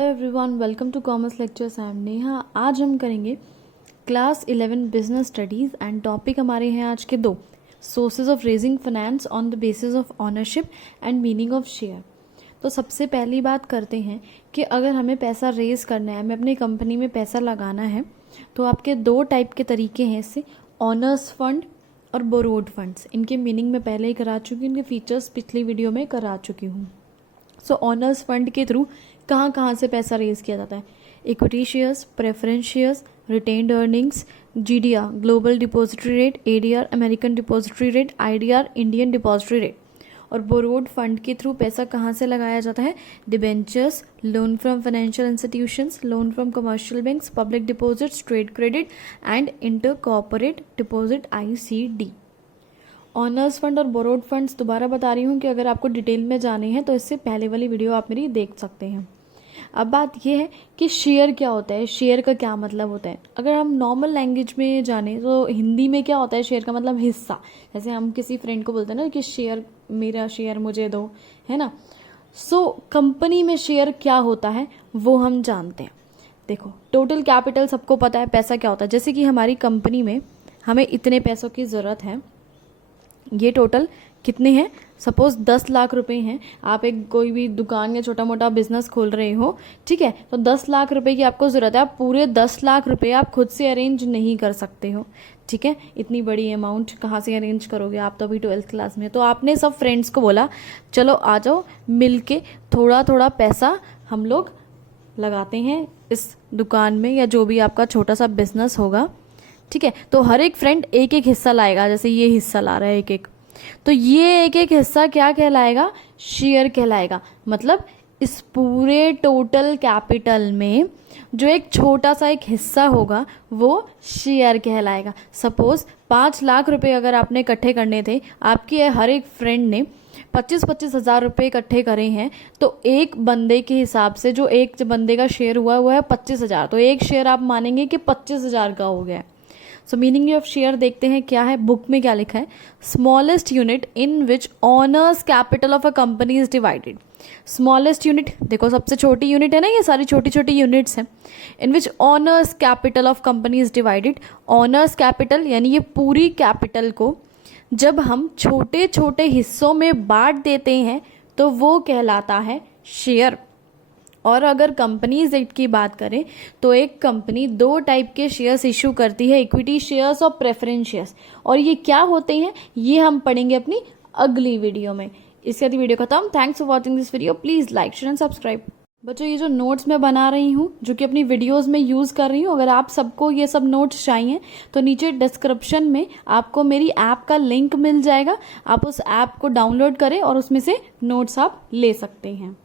Hello everyone, welcome to commerce lectures. I am Neha. आज हम करेंगे class 11 business studies and topic हमारे हैं आज के दो sources of raising finance on the basis of ownership and meaning of share. तो सबसे पहली बात करते हैं कि अगर हमें पैसा रेज करना है, हमें अपनी कंपनी में पैसा लगाना है, तो आपके दो टाइप के तरीके हैं इससे, ऑनर्स फंड और बोरोड फंड्स। इनके मीनिंग मैं पहले ही करा चुकी हूँ, इनके फीचर्स पिछली वीडियो में करा चुकी हूँ। सो ऑनर्स फंड के थ्रू कहाँ कहाँ से पैसा रेज किया जाता है? Equity shares, preference shares, retained earnings, GDR global depository rate, ADR American depository rate, IDR Indian depository rate. और बोरोड फंड के थ्रू पैसा कहाँ से लगाया जाता है? Debentures, loan from financial institutions, loan from commercial banks, public deposits, trade credit and inter corporate deposit ICD। Honours fund और borrowed funds दोबारा बता रही हूँ कि अगर आपको डिटेल में जाने हैं तो इससे पहले वाली वीडियो आप मेरी देख सकते हैं। अब बात यह है कि शेयर क्या होता है, शेयर का क्या मतलब होता है। अगर हम नॉर्मल लैंग्वेज में जाने तो हिंदी में क्या होता है, शेयर का मतलब हिस्सा। जैसे हम किसी फ्रेंड को बोलते हैं ना कि शेयर, मेरा शेयर मुझे दो, है ना। सो कंपनी में शेयर क्या होता है वो हम जानते हैं। देखो, टोटल कैपिटल सबको पता है, पैसा क्या होता है। जैसे कि हमारी कंपनी में हमें इतने पैसों की ज़रूरत है, ये टोटल कितने हैं? सपोज 10 लाख रुपए हैं। आप एक कोई भी दुकान या छोटा मोटा बिजनेस खोल रहे हो, ठीक है, तो 10 लाख रुपए की आपको ज़रूरत है। आप पूरे 10 लाख रुपए आप खुद से अरेंज नहीं कर सकते हो, ठीक है। इतनी बड़ी अमाउंट कहाँ से अरेंज करोगे? आप तो अभी 12th क्लास में। तो आपने सब फ्रेंड्स को बोला चलो आ जाओ, मिल के थोड़ा थोड़ा पैसा हम लोग लगाते हैं इस दुकान में, या जो भी आपका छोटा सा बिजनेस होगा, ठीक है। तो हर एक फ्रेंड एक एक हिस्सा लाएगा। जैसे ये हिस्सा ला रहा है एक एक, तो ये एक एक हिस्सा क्या कहलाएगा? शेयर कहलाएगा। मतलब इस पूरे टोटल कैपिटल में जो एक छोटा सा एक हिस्सा होगा वो शेयर कहलाएगा। सपोज 5 लाख रुपए अगर आपने इकट्ठे करने थे, आपके हर एक फ्रेंड ने 25-25 हज़ार रुपये इकट्ठे करे हैं, तो एक बंदे के हिसाब से जो एक बंदे का शेयर हुआ हुआ है 25,000, तो एक शेयर आप मानेंगे कि 25,000 का हो गया। सो मीनिंग ऑफ शेयर देखते हैं क्या है, बुक में क्या लिखा है। Smallest unit in which owners capital of a company is divided. Smallest unit, देखो सबसे छोटी यूनिट है ना, ये सारी छोटी छोटी यूनिट्स हैं। In which owners capital of company is divided. Owners capital यानी ये पूरी कैपिटल को जब हम छोटे छोटे हिस्सों में बांट देते हैं तो वो कहलाता है शेयर। और अगर कंपनीज एक्ट की बात करें तो एक कंपनी दो टाइप के शेयर्स इशू करती है, इक्विटी शेयर्स और प्रेफरेंस शेयर्स। और ये क्या होते हैं ये हम पढ़ेंगे अपनी अगली वीडियो में। इसके बाद वीडियो खत्म। Thanks for watching this video. Please like, share and subscribe. बच्चों, ये जो नोट्स मैं बना रही हूँ, जो कि अपनी वीडियोस में यूज़ कर रही हूँ, अगर आप सबको ये सब नोट्स चाहिए तो नीचे डिस्क्रिप्शन में आपको मेरी ऐप का लिंक मिल जाएगा। आप उस ऐप को डाउनलोड करें और उसमें से नोट्स आप ले सकते हैं।